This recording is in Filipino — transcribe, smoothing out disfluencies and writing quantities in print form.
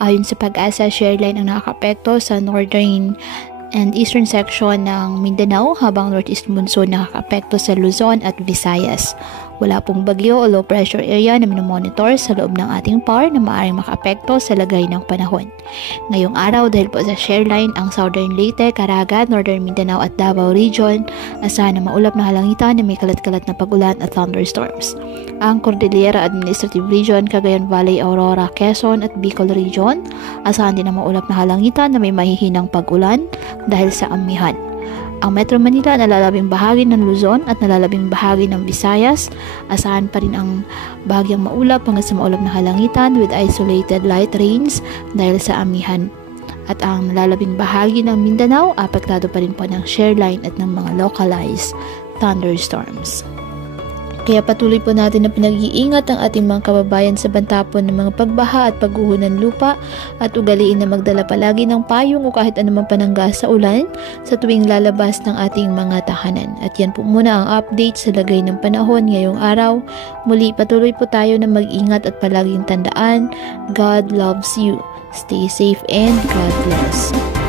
Ayon sa Pag-asa, shear line ang nakakaapekto sa northern and eastern section ng Mindanao, habang northeast monsoon nakakaapekto sa Luzon at Visayas. Wala pong bagyo o low pressure area na minomonitor sa loob ng ating PAR na maaaring makaapekto sa lagay ng panahon. Ngayong araw, dahil po sa shear line, ang Southern Leyte, Caraga, Northern Mindanao at Davao Region, asahan na maulap na halangitan na may kalat-kalat na pag-ulan at thunderstorms. Ang Cordillera Administrative Region, Cagayan Valley, Aurora, Quezon at Bicol Region, asahan din na maulap na halangitan na may mahihinang pag-ulan dahil sa amihan. Ang Metro Manila, nalalabing bahagi ng Luzon at nalalabing bahagi ng Visayas, asahan pa rin ang bahagyang maulap hanggang sa maulap na halangitan with isolated light rains dahil sa amihan. At ang nalalabing bahagi ng Mindanao, apektado pa rin po ng shear line at ng mga localized thunderstorms. Kaya patuloy po natin na pinag-iingat ang ating mga kababayan sa bantapon ng mga pagbaha at pagguho ng lupa, at ugaliin na magdala palagi ng payong o kahit anumang panangga sa ulan sa tuwing lalabas ng ating mga tahanan. At yan po muna ang update sa lagay ng panahon ngayong araw. Muli, patuloy po tayo na mag-ingat at palaging tandaan, God loves you. Stay safe and God bless.